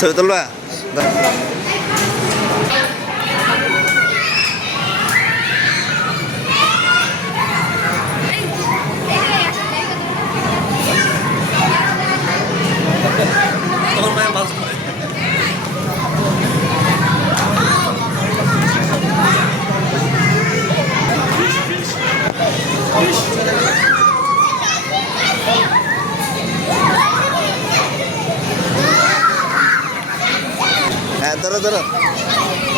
ছবি তুলবা? হ্যাঁ, ধরো ধরো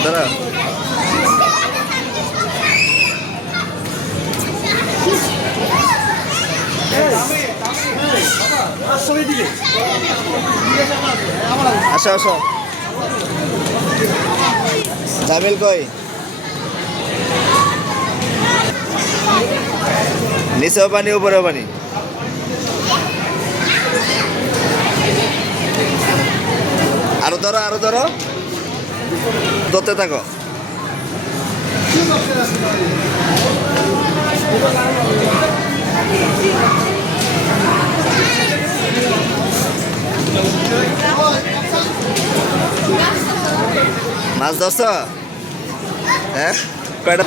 ধরো। আসো আসো। জামিল কই? নিচেও পানি উপরেও পানি। আরো ধরো আরো ধরো, ধরতে থাকো। মাছ ধরছ? হ্যাঁ, কয়টা?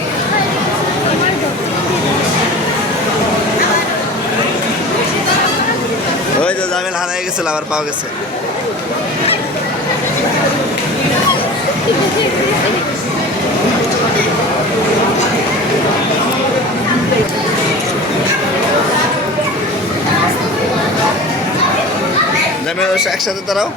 ওই যে জামিল হারাই গেছিল, আবার পাওয়া গেছে। জামিল একসাথে দাঁড়াও।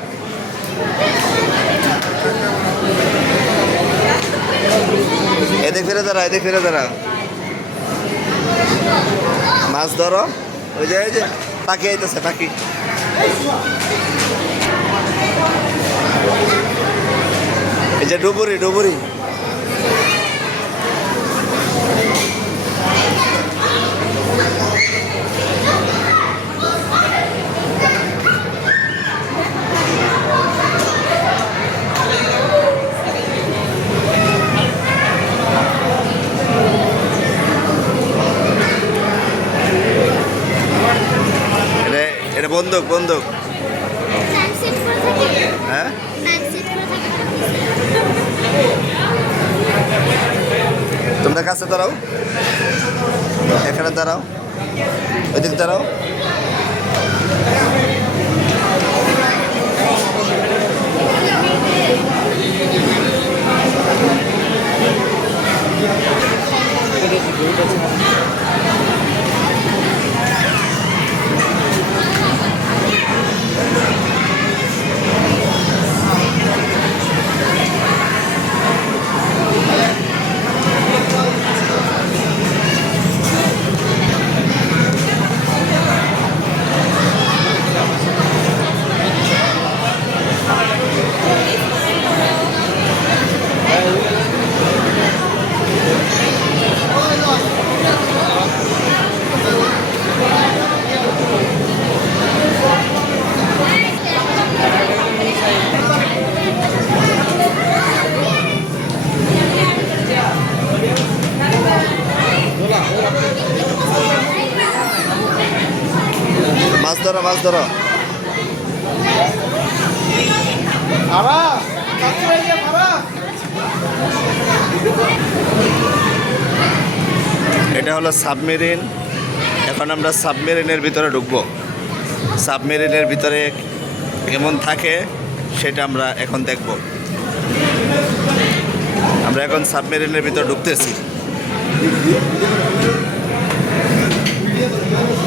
এদিক ফিরে দাঁড়াও, এদিক ফিরে দাঁড়াও। মাছ ধরো। ওই যে পাখি আইতেছে, পাখি। এই যে ডুবুরি ডুবুরি। এটা বন্দুক বন্দুক। হ্যাঁ, তোমরা কাছে দাঁড়াও, এখানে দাঁড়াও, ওইদিকে দাঁড়াও। মাছ ধরো মাছ ধরো। এটা হলো সাবমেরিন। এখন আমরা সাবমেরিনের ভিতরে ঢুকবো। সাবমেরিনের ভিতরে কেমন থাকে সেটা আমরা এখন দেখব। আমরা এখন সাবমেরিনের ভিতরে ঢুকতেছি।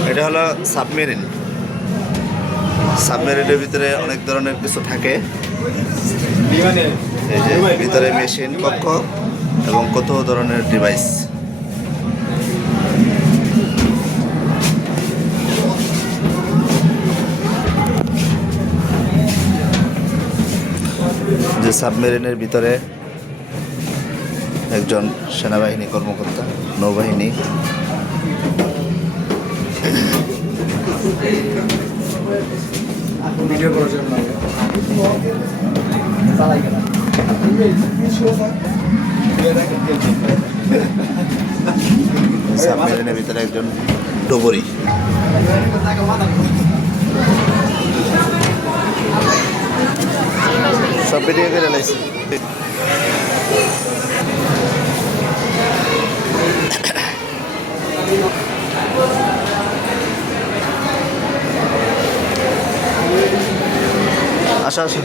এটা হলো সাবমেরিন। সাবমেরিনের ভিতরে অনেক ধরনের কিছু থাকে। এই যে ভিতরে মেশিন কক্ষ এবং কত ধরনের ডিভাইস। যে সাবমেরিনের ভিতরে একজন সেনাবাহিনী কর্মকর্তা, নৌবাহিনী। সাবমেরিনের ভিতরে একজন ডুবুরি। সব ভিডিও করে লাইছি। আসা আসা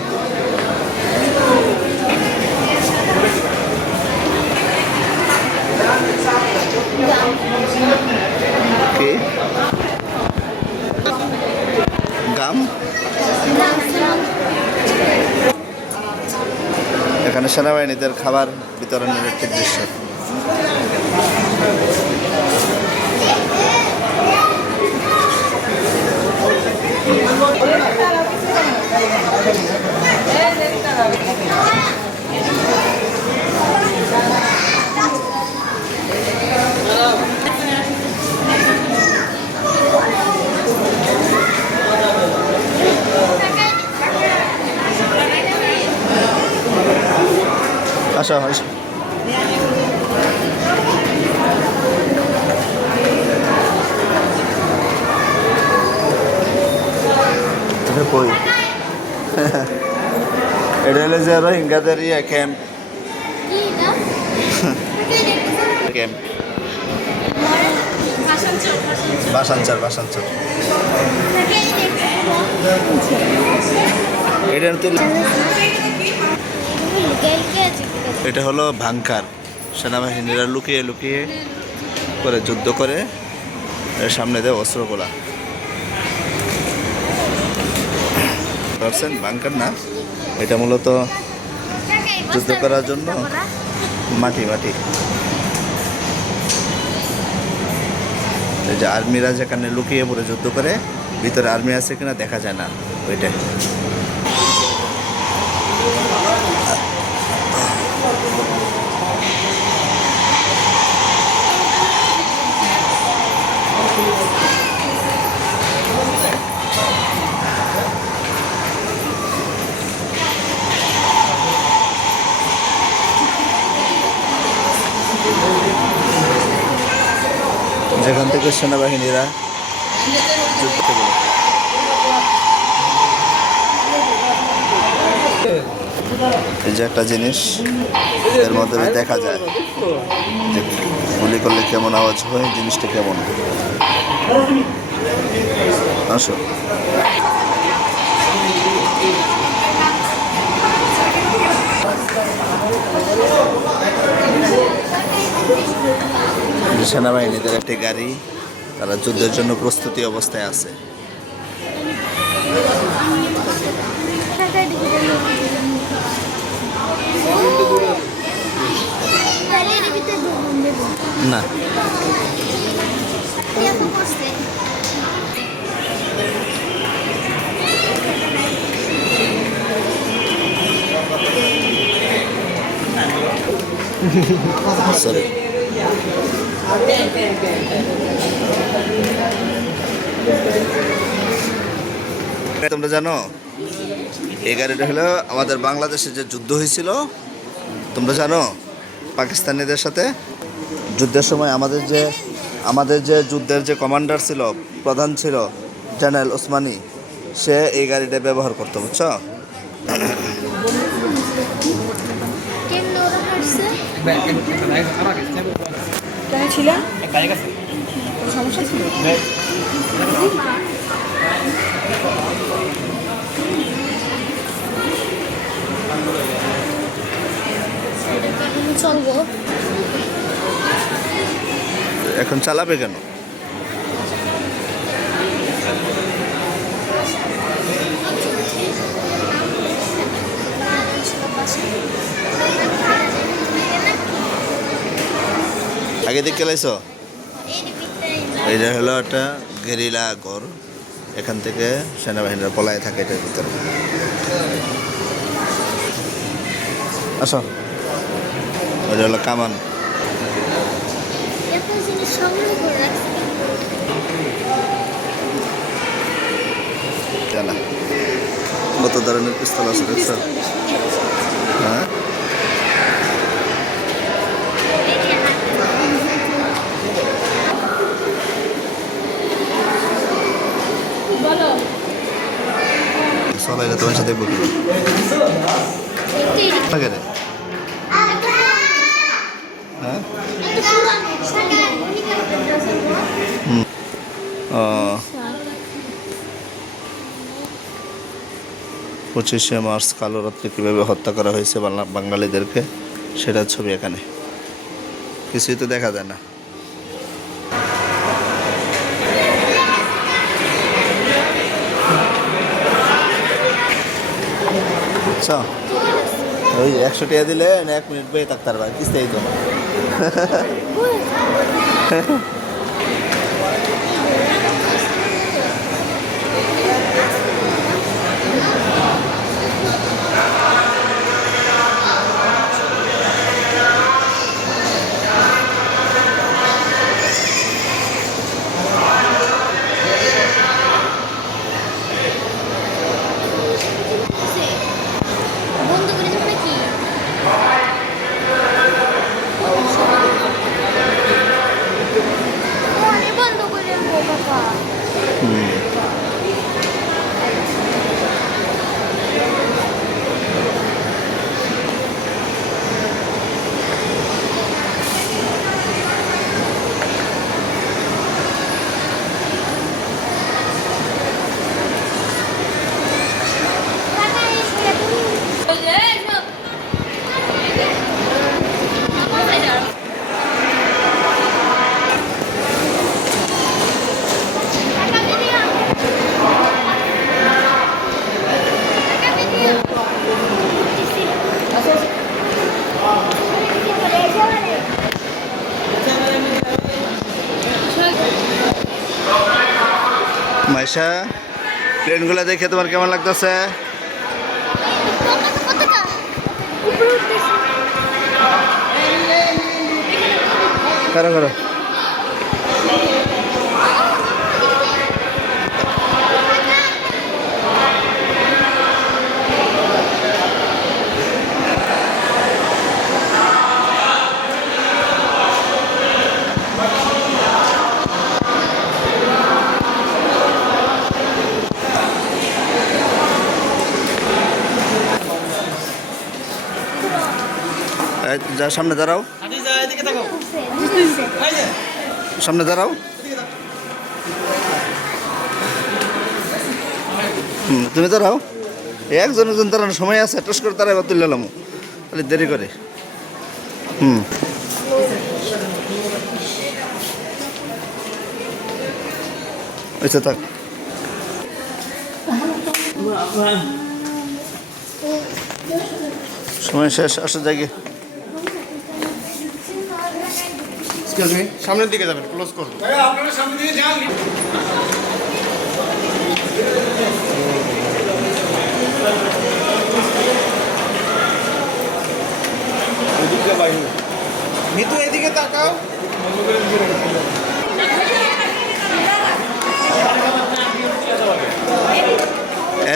কি গাম এখানে সেনাবাহিনীদের খাবার বিতরণের একটি দৃশ্য। আসা আসা কই এটা হলো যে রোহিঙ্গাদের ক্যাম্প ক্যাম্প বাসানচার বাসানচার এটা তো এটা হলো ভাঙ্কার। সেনাবাহিনীরা লুকিয়ে লুকিয়ে করে যুদ্ধ করে এর সামনে দেয় অস্ত্রগুলা। বাঙ্কার না, এটা মূলত যুদ্ধ করার জন্য মাটি মাটি। এই যে আর্মিরা যেখানে লুকিয়ে পড়ে যুদ্ধ করে, ভিতরে আর্মি আছে কিনা দেখা যায় না, ওইটাই। যেখান থেকে সেনাবাহিনীরা যুদ্ধ করে। এই যে একটা জিনিস এর মাধ্যমে দেখা যায় যে গুলি করলে কেমন আওয়াজ হয়, জিনিসটা কেমন। আসো সেনাবাহিনীদের একটি গাড়ি, তারা যুদ্ধের জন্য প্রস্তুতি অবস্থায় আছে। না সরি তোমরা জানো এই গাড়িটা হলো আমাদের বাংলাদেশে যে যুদ্ধ হয়েছিল, তোমরা জানো পাকিস্তানিদের সাথে যুদ্ধের সময় আমাদের যে যুদ্ধের যে কমান্ডার ছিল, প্রধান ছিল জেনারেল ওসমানী, সে এই গাড়িটা ব্যবহার করতো, বুঝছো? এখন চালাবে কেন? আগে দেখে লাইছো? এইটা হলো একটা গেরিলা ঘর, এখান থেকে সেনাবাহিনীরা পলায় থাকে এটার ভিতরে। আসো, ওইটা হলো কামান। কত ধরনের পিস্তল আছে দেখছো? হ্যাঁ, সবাই তোমার সাথে বলবো হ্যাঁ। 25শে মার্চ কালো রাত্রে কীভাবে হত্যা করা হয়েছে বাঙালিদেরকে, সেটার ছবি এখানে। কিছুই তো দেখা যায় না। আচ্ছা, ওই 100 টাকা দিলে 1 মিনিট বয়ে থাকতে পারবা, কিস্তেই তো। মাইশা, প্লেনগুলো দেখে তোমার কেমন লাগতেছে? করো করো। যা সামনে দাঁড়াও, সামনে দাঁড়াও। তুমি দাঁড়াও, একজন একজন দাঁড়ানোর সময় আছে, টস করে দাঁড়াই বা তুলে এলাম, তাহলে দেরি করে। আচ্ছা থাক। সময় শেষ, আসা জায়গায়। সামনের দিকে যাবেন, ক্লোজ করুন। আপনারা সামনে দিকে যান। মিতু এদিকে তাকাও।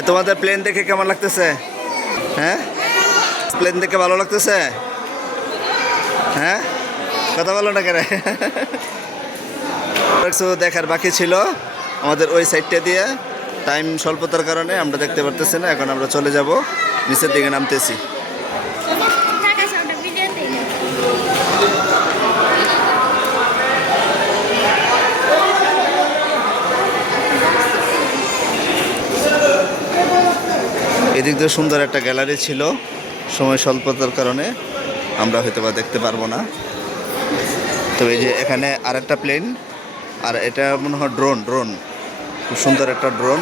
তোমাদের প্লেন দেখে কেমন লাগতেছে? হ্যাঁ, প্লেন দেখে ভালো লাগতেছে? হ্যাঁ, কথা বলো না কেন? দেখার বাকি ছিল আমাদের ওই সাইডটা দিয়ে, টাইম স্বল্পতার কারণে আমরা দেখতে পারতেছি না। এখন আমরা চলে যাব, নিচের দিকে নামতেছি। এদিক দিয়ে সুন্দর একটা গ্যালারি ছিল, সময় স্বল্পতার কারণে আমরা হয়তো বা দেখতে পারবো না। তবে এই যে এখানে আরেকটা প্লেন, আর এটা মনে হয় ড্রোন। খুব সুন্দর একটা ড্রোন।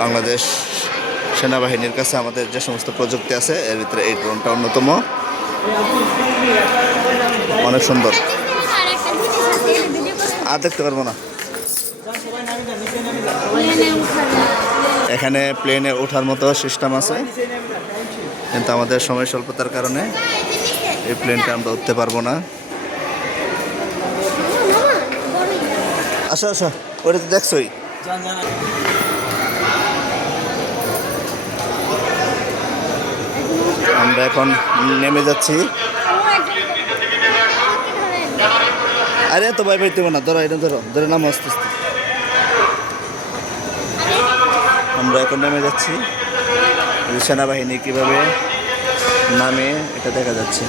বাংলাদেশ সেনাবাহিনীর কাছে আমাদের যে সমস্ত প্রযুক্তি আছে এর ভিতরে এই ড্রোনটা অন্যতম। অনেক সুন্দর। আর একটা জিনিস আছে ভিডিও করতে আর দেখতে পারবো না। প্লেনে উঠা যায় এখানে প্লেনে ওঠার মতো সিস্টেম আছে, কিন্তু আমাদের সময় স্বল্পতার কারণে এই প্লেনটা আমরা উঠতে পারবো না। আসো আসো, ওটা তো দেখছোই। আমরা এখন নেমে যাচ্ছি। আরে তো ভাই দেবো না, ধরো এটা ধরো, ধরে নামো আস্তে আস্তে। আমরা এখন নেমে যাচ্ছি, সেনাবাহিনী কিভাবে নামে এটা দেখা যাচ্ছে।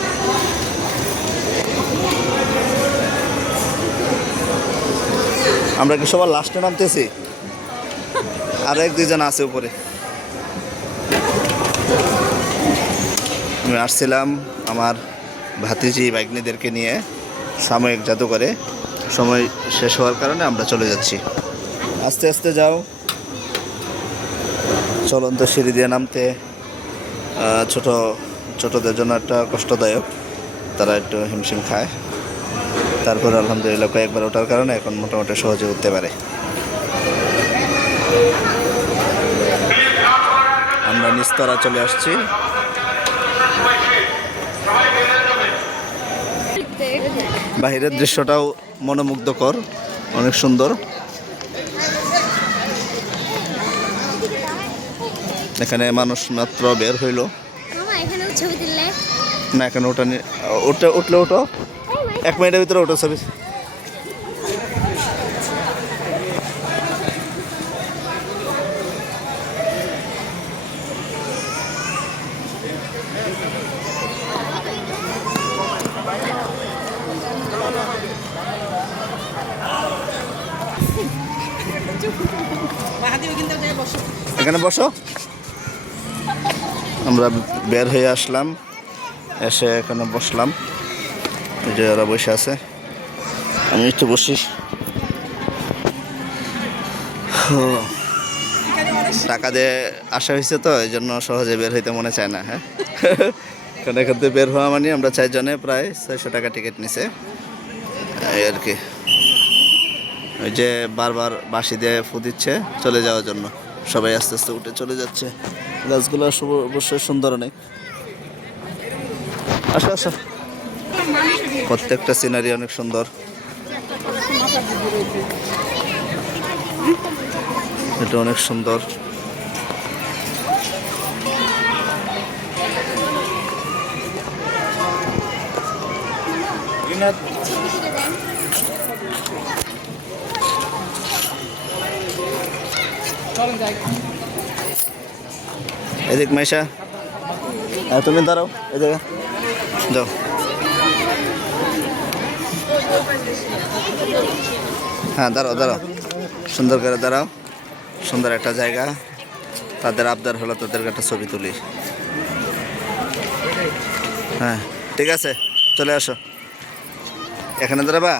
আমরা কি সবার লাস্টে নামতেছি? আর এক দুইজন আছে উপরে। আমি আসছিলাম আমার ভাতিজি ভাগ্নিদেরকে নিয়ে সাময়িক জাদুঘরে, সময় শেষ হওয়ার কারণে আমরা চলে যাচ্ছি। আস্তে আস্তে যাও। চলন্ত সিঁড়ি দিয়ে নামতে ছোটদের জন্য একটা কষ্টদায়ক, তারা একটু হিমশিম খায়। তারপর আলহামদুলিল্লাহ কয়েকবার ওঠার কারণে এখন মোটামুটি সহজে উঠতে পারে। আমরা নিস্তরা চলে আসছি। বাহিরের দৃশ্যটাও মনোমুগ্ধকর, অনেক সুন্দর। এখানে মানুষ মাত্র বের হইল। মামা এখানেও ছবি তুললে না, এখানে উঠলে ওঠো, 1 মিনিটের ভিতরে ওঠো ছবি। এখানে বসো। আমরা বের হয়ে আসলাম, এসে এখানে বসলাম। এই যে ওরা বসে আছে, আমি একটু বসি। টাকা দিয়ে আসা হয়েছে তো, এই জন্য সহজে বের হইতে মনে চায় না। হ্যাঁ, কারণ এখান থেকে বের হওয়া মানে আমরা 4 জনে প্রায় 600 টাকা টিকিট নিছে এই আর কি। ওই যে বারবার বাঁশি দিয়ে ফু দিচ্ছে চলে যাওয়ার জন্য, সবাই আস্তে আস্তে উঠে চলে যাচ্ছে। গাছগুলো অবশ্যই সুন্দর অনেক। আসো আসো, প্রত্যেকটা সিনারি অনেক সুন্দর। এটা অনেক সুন্দর। এদিক মাইশা, তুমি দাঁড়াও, এই জায়গা যাও। হ্যাঁ দাঁড়াও দাঁড়াও, সুন্দর করে দাঁড়াও। সুন্দর একটা জায়গা। তাদের আবদার হলো তাদের একটা ছবি তুলি। হ্যাঁ ঠিক আছে, চলে আসো। এখানে দাঁড়াবা?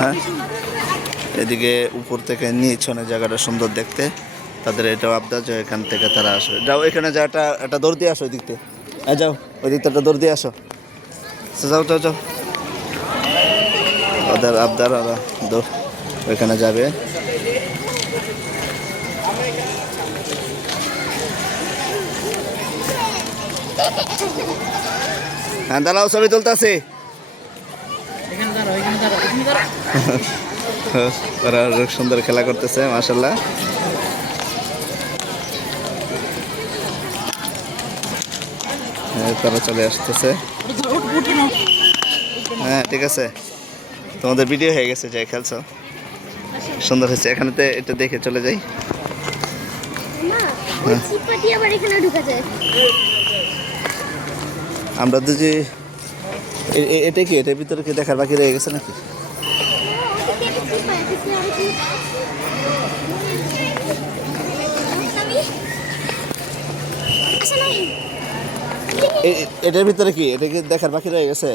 হ্যাঁ, এদিকে উপর থেকে নিচ অনেক জায়গাটা সুন্দর দেখতে। তাদের এটাও আবদার যে এখান থেকে তারা আসে। যাও এখানে যা, একটা দৌড় দিয়ে আসো ওই দিক থেকে। যাও ওই দিকটা একটা দৌড় দিয়ে আসো। যাও যাও যাও, ওদের আবদার, ওরা দৌড় ওইখানে যাবে। হ্যাঁ দাঁড়াও, ছবি তুলতেছি। ওরা অনেক সুন্দর খেলা করতেছে মাশাআল্লাহ। তারা চলে আসতেছে। হ্যাঁ ঠিক আছে, তোমাদের ভিডিও হয়ে গেছে, যাই খেলছো সুন্দর হয়েছে। এখানেতে এটা দেখে চলে যাই। আমরা তো যে এটা কি, এটার ভিতরে কি দেখার বাকি রয়ে গেছে নাকি? এটার ভিতরে কি, এটা কি দেখার বাকি রয়ে গেছে?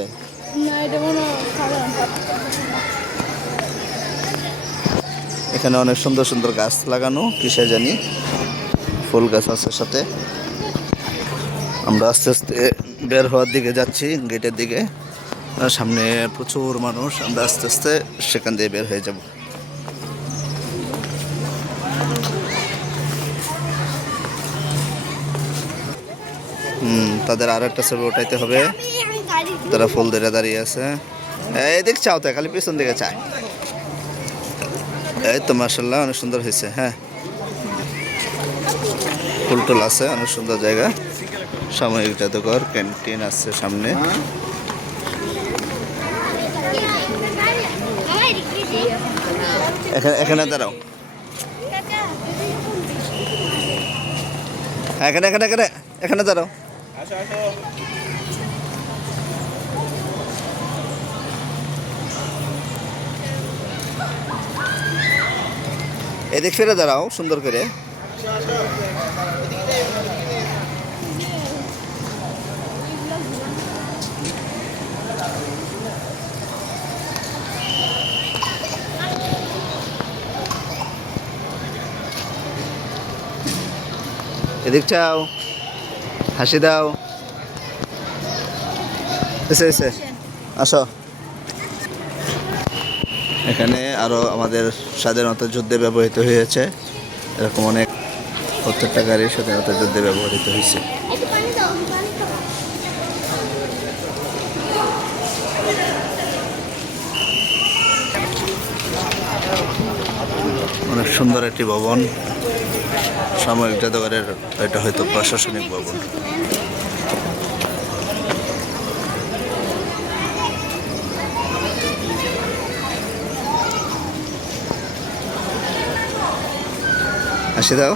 এখানে অনেক সুন্দর সুন্দর গাছ লাগানো, কিসে জানি ফুল গাছ আছে সাথে। আমরা আস্তে আস্তে বের হওয়ার দিকে যাচ্ছি, গেটের দিকে। সামনে প্রচুর মানুষ, আমরা আস্তে আস্তে সেখান দিয়ে বের হয়ে যাব। তাদের আর একটা ছবি ওঠাইতে হবে। আমি গাড়ি তারা ফুল ধরে দাঁড়িয়ে আছে। এদিক চাও তো, খালি পিছন দিকে চায়। এই তো মার্শাল্লাহ, অনেক সুন্দর হয়েছে। হ্যাঁ, ফুল টুল আছে, অনেক সুন্দর জায়গা। সাময়িক জাদুঘর, ক্যান্টিন আছে সামনে। এখানে দাঁড়াও। এখানে এখানে এখানে এখানে দাঁড়াও। এদিক ফিরে দাঁড়াও সুন্দর করে। এদিক চাও, হাসি দাও। এসে এসে আসো। এখানে আরো আমাদের স্বাধীনতা যুদ্ধে ব্যবহৃত হয়েছে এরকম অনেক প্রত্যেকটা গাড়ি স্বাধীনতা যুদ্ধে ব্যবহৃত হয়েছে। একটু পানি দাও, পানি দাও। অনেক সুন্দর একটি ভবন, সাময়িক জাদুঘরের। এটা হয়তো প্রশাসনিক ভবন। হাসি দাও।